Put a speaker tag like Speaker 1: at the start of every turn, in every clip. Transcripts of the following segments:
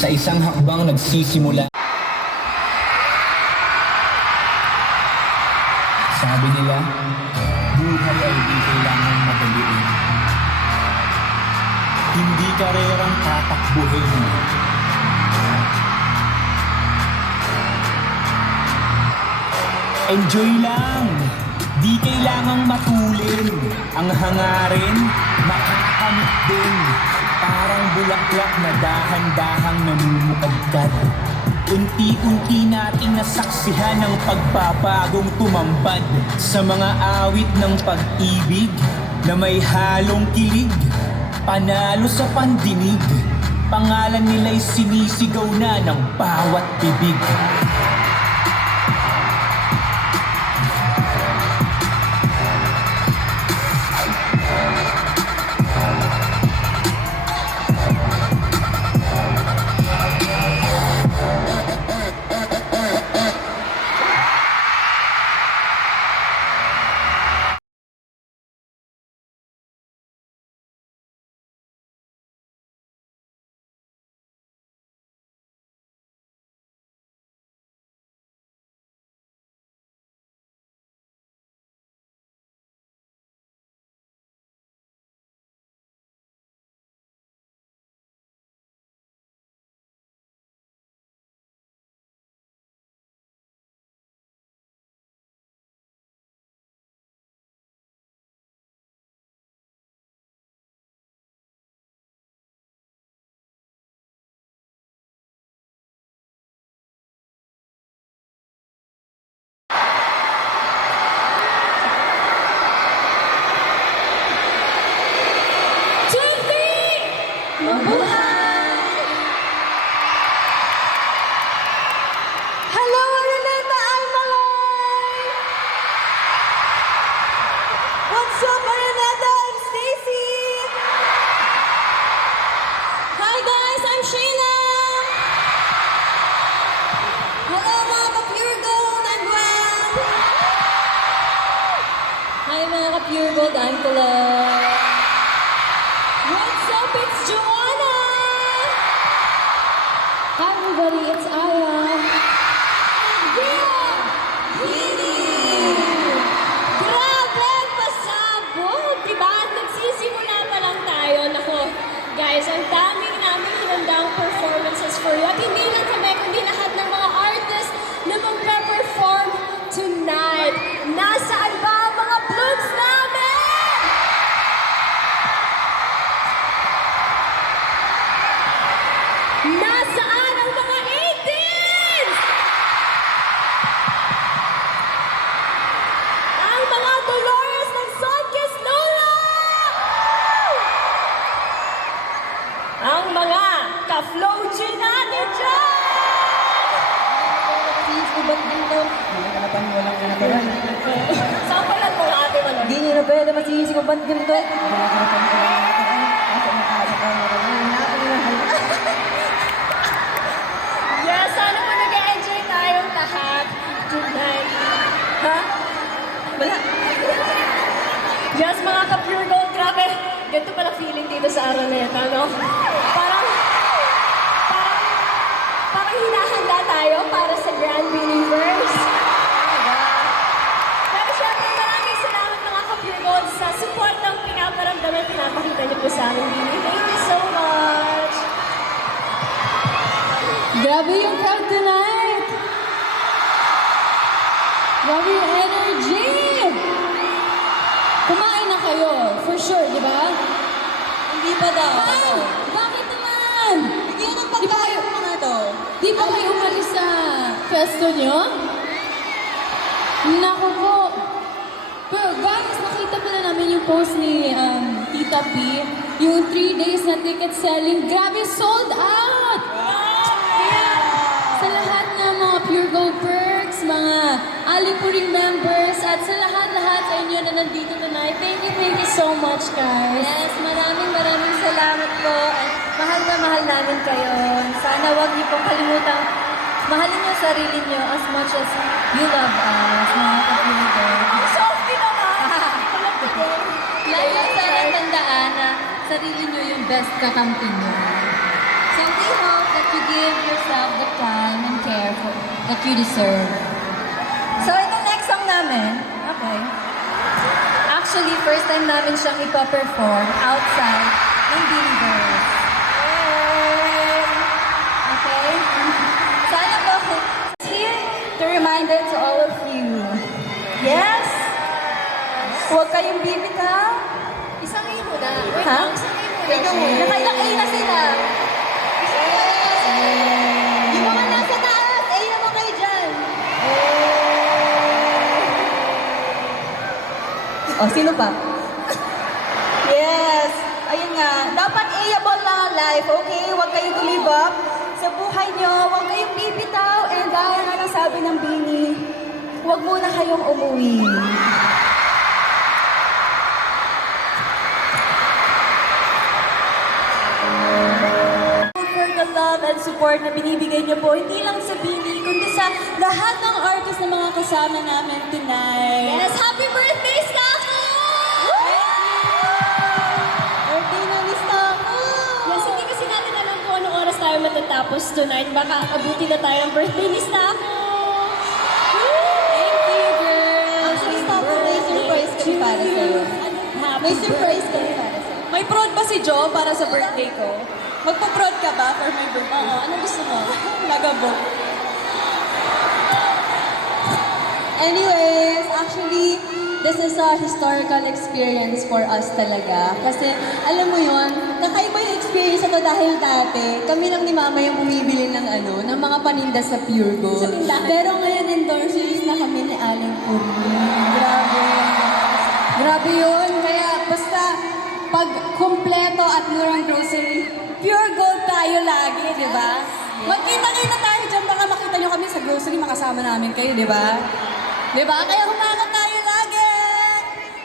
Speaker 1: sa isang hakbang nagsisimula. Sabi nila, buhay ay di kailangan madaliin. Hindi karerang tatakbuhin. Enjoy lang! Di kailangang matulin. Ang hangarin, makakamit din. Parang bulaklak na dahan-dahang namumukadkad. Unti-unti nating nasaksihan ang pagbabagong tumambad sa mga awit ng pag-ibig na may halong kilig. Panalo sa pandinig, pangalan nila'y sinisigaw na ng bawat bibig.
Speaker 2: Ko? Walang kanapan, walang kanapan.
Speaker 3: Sampalan mo ate mo.
Speaker 2: Hindi nyo na pwede masisi ko ba't ganito? Walang kanapan, walang kanapan. Kaso ang kanapan, walang kanapan.
Speaker 3: Yes, sana po nag-enjoy tayong lahat tonight. Ha? Wala. Yes, mga ka-pure gold, grabe. Ganito pala feeling dito sa Araneta, no? Parang, tayo para sa Grand Believers. Pero syempre, maraming salamat mga ka-pure gold sa support ng pinaparamdaman, pinapakita niyo po sa amin. Thank you so much.
Speaker 4: Grabe yung crowd tonight! Grabe yung energy! Kumain na kayo, for sure, di ba?
Speaker 2: Hindi pa daw.
Speaker 4: Ma'am, bakit naman?
Speaker 2: Hindi yun ang
Speaker 4: Di ba kayo,
Speaker 2: pagkain mga to.
Speaker 4: Di ba kayo umalis sa festo nyo? Naku po. Pero guys, nakita pala namin yung post ni um, Tita P. Yung 3 days na ticket selling. Grabe, sold out! Sa lahat ng mga Pure Gold Perks, mga Alipuring members, at sa lahat-lahat sa inyo na nandito tonight, thank you, thank you so much, guys.
Speaker 2: Yes, maraming maraming salamat po. At mahal na mahal namin kayo. Sana wag niyo pong kalimutan mahalin niyo sarili niyo as much as you love us, mga kapatid.
Speaker 3: Ang din naman.
Speaker 4: Lagi sana tandaan na sarili nyo yung best kakampi nyo.
Speaker 2: So we hope that to give yourself the time and care for, that you deserve. So, ito next song namin. Okay. Actually, first time namin siyang ipa-perform outside ng Beanie Girls. Okay? Sana po, here to remind it to all of you. Yes? Huwag kayong bibitaw.
Speaker 3: Isang A muna. Wait
Speaker 2: Ha?
Speaker 3: lang, isang A muna.
Speaker 2: Ikaw mo. Nakailang A na sila. Yung mga nasa taas, A naman kayo dyan. O, sino pa? yes. Ayun nga. Dapat A-able na ang life, okay? Huwag kayong up sa buhay nyo. Huwag kayong bibitaw. And gaya nga ng sabi ng Bini, huwag muna kayong umuwi.
Speaker 5: The love and support na binibigay niyo po, hindi lang sa Bini, kundi sa lahat ng artist na mga kasama namin tonight.
Speaker 3: Yes, happy birthday, Stako!
Speaker 5: Birthday na ni Stako!
Speaker 3: Yes, hindi kasi natin alam kung anong oras tayo matatapos tonight. Baka abuti na tayo ang birthday ni Stako!
Speaker 5: Thank you, girl!
Speaker 2: Actually, Stako, may surprise kami para sa'yo. May surprise kami para sa'yo.
Speaker 5: May prod ba si Joe para sa birthday ko? Magpo-prod ka ba for my birthday?
Speaker 3: Oo, ano gusto mo?
Speaker 5: Magabo. Anyways, actually, this is a historical experience for us talaga. Kasi, alam mo yon kakaiba yung experience ito dahil dati, kami lang ni Mama yung bumibili ng ano, ng mga paninda sa Pure Gold. Pero ngayon, endorsees na kami ni Aling Puri. Grabe. Grabe yun. Kaya, basta, pag kumpleto at murang grocery, pure gold tayo lagi, di ba? Magkita-kita tayo dyan, baka makita nyo kami sa grocery, makasama namin kayo, di ba? Di ba? Kaya humakat tayo lagi!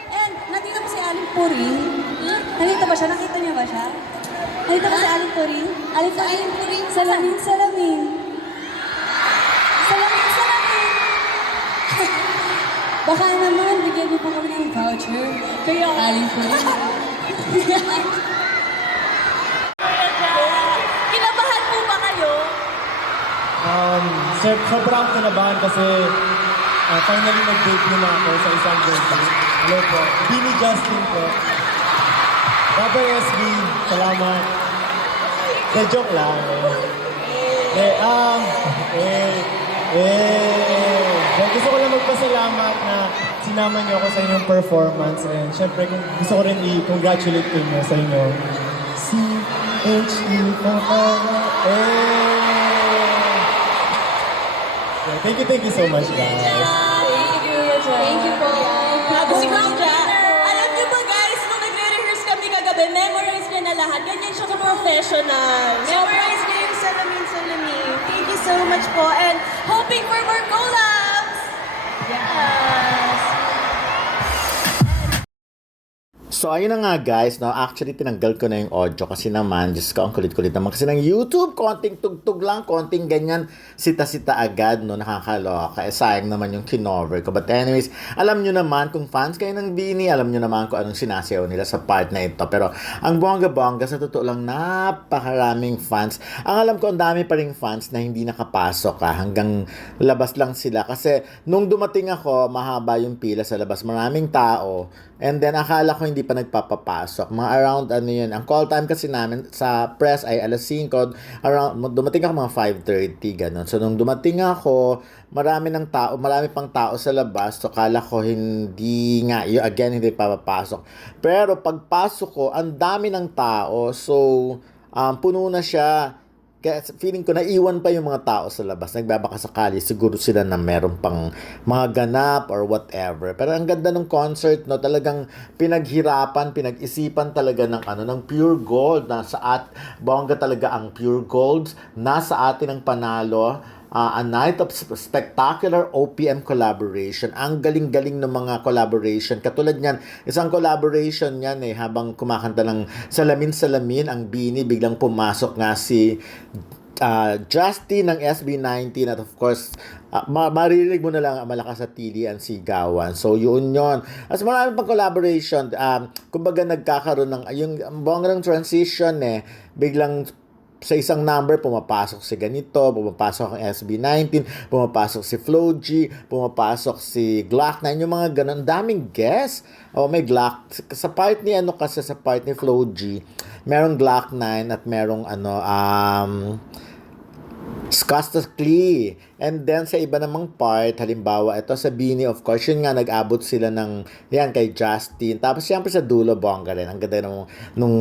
Speaker 5: And, nandito pa si Aling Puri. Nandito ba siya? Nakita niyo ba siya? Nandito ba si Aling Puri? Aling, Aling Puri? Salamin, salamin. Salamin, salamin. Baka naman, bigyan niyo po kami ng voucher. Kaya, Aling Puri. Kinabahan po ba kayo?
Speaker 6: Um, sir, sobrang kinabahan kasi uh, finally nag-date muna ako sa isang birthday. Hello po. Bini Justin po. Brother SB, salamat. De joke lang. Eh, um, eh, eh, well, gusto ko lang magpasalamat na sinama niyo ako sa inyong performance. And syempre, kung gusto ko rin i-congratulate ko niyo sa inyo. C-H-E, eh. Yeah, thank you, thank you so much, guys.
Speaker 5: Thank you po. Tapos si Claudia, alam niyo ba guys, nung nagre-rehearse kami kagabi, memorize niya na lahat. Ganyan siya ka-professional. Memorize niya yung salamin-salamin. Thank you so much po. And hoping for more collabs!
Speaker 7: So, ayun na nga guys, no? actually tinanggal ko na yung audio kasi naman, Diyos ko, ang kulit-kulit naman kasi ng YouTube, konting tugtog lang, konting ganyan, sita-sita agad, no, nakakaloka. Eh, sayang naman yung kinover ko. But anyways, alam nyo naman, kung fans kayo ng Bini, alam nyo naman kung anong sinasayaw nila sa part na ito. Pero, ang bongga-bongga, sa totoo lang, napakaraming fans. Ang alam ko, ang dami pa rin fans na hindi nakapasok, ha, hanggang labas lang sila. Kasi, nung dumating ako, mahaba yung pila sa labas, maraming tao, And then, akala ko hindi pa nagpapapasok. Mga around, ano yun, ang call time kasi namin sa press ay alas 5. Around, dumating ako mga 5.30, ganun. So, nung dumating ako, marami ng tao, marami pang tao sa labas. So, kala ko hindi nga, yun, again, hindi papapasok. Pero, pagpasok ko, ang dami ng tao. So, um, puno na siya. Kaya feeling ko naiwan pa yung mga tao sa labas. Nagbabaka sakali siguro sila na meron pang mga ganap or whatever. Pero ang ganda ng concert, no, talagang pinaghirapan, pinag-isipan talaga ng ano ng pure gold na sa at bongga talaga ang pure gold nasa atin ang panalo. Uh, a night of sp- spectacular OPM collaboration. Ang galing-galing ng mga collaboration. Katulad niyan, isang collaboration niyan eh, habang kumakanta ng Salamin-Salamin, ang Bini, biglang pumasok nga si uh, Justin ng SB19 at of course, uh, ma- maririnig mo na lang ang malakas sa tili ang sigawan. So, yun yun. As marami pang collaboration, um, kumbaga nagkakaroon ng, yung ang bongga ng transition eh, biglang sa isang number, pumapasok si ganito, pumapasok ang SB19, pumapasok si Flo pumapasok si Glock 9, yung mga ganun. Daming guess. O may Glock. Sa part ni ano kasi, sa part ni Flo merong Glock 9 at merong ano, um, Scostically. And then sa iba namang part, halimbawa ito sa Bini, of course, yun nga nag-abot sila ng, yan, kay Justin. Tapos siyempre sa dulo, bongga rin. Ang ganda nung, nung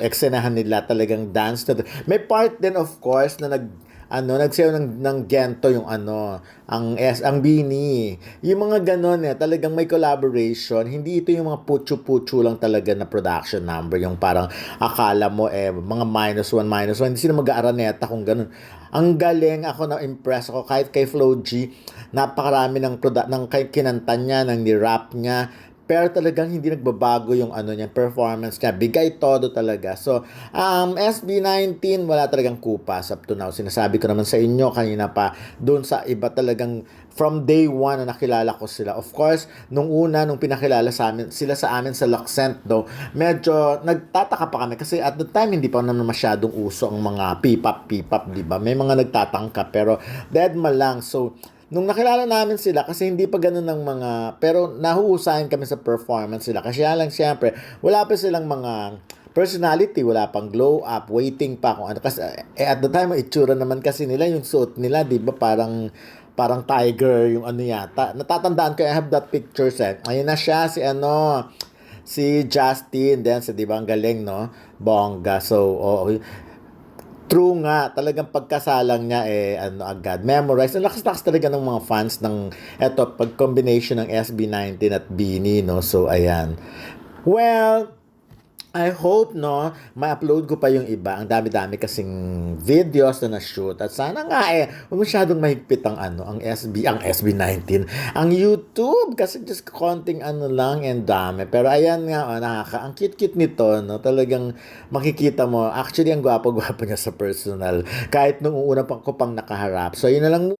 Speaker 7: eksenahan nila, talagang dance na. May part din, of course, na nag, ano, nagsayaw ng, ng gento yung ano, ang S, ang Bini. Yung mga ganon eh, talagang may collaboration. Hindi ito yung mga putyo-putyo lang talaga na production number. Yung parang akala mo eh, mga minus one, minus one. Hindi sila mag-aaraneta kung ganon. Ang galing ako na impress ako kahit kay Flo G, napakarami ng proda- ng kinanta niya, ng ni-rap niya. Pero talagang hindi nagbabago yung ano niya, performance niya. Bigay todo talaga. So, um, SB19, wala talagang kupas up to now. Sinasabi ko naman sa inyo kanina pa, doon sa iba talagang from day one na nakilala ko sila. Of course, nung una, nung pinakilala sa amin, sila sa amin sa Luxent, though, medyo nagtataka pa kami kasi at the time, hindi pa naman masyadong uso ang mga P-pop, di ba? May mga nagtatangka, pero dead ma lang. So, Nung nakilala namin sila, kasi hindi pa ganun ng mga, pero nahuhusayan kami sa performance sila. Kasi lang siyempre, wala pa silang mga personality, wala pang glow up, waiting pa kung ano. Kasi eh, at the time, itsura naman kasi nila, yung suot nila, di ba, parang parang tiger yung ano yata. Natatandaan ko, I have that picture set. Ayun na siya, si ano, si Justin, then, si, di ba, ang galing, no? Bongga. So, oo. True nga, talagang pagkasalang niya eh ano agad memorize. Ang lakas-lakas talaga ng mga fans ng eto pag combination ng SB19 at Beanie no. So ayan. Well, I hope, no, ma-upload ko pa yung iba. Ang dami-dami kasing videos na na-shoot. At sana nga eh, masyadong mahigpit ang ano, ang SB, ang SB19. Ang YouTube, kasi just konting ano lang and dami. Pero ayan nga, oh, nakaka, ang cute-cute nito, no, talagang makikita mo, actually, ang gwapo-gwapo niya sa personal. Kahit nung una pang ko pang nakaharap. So, yun na lang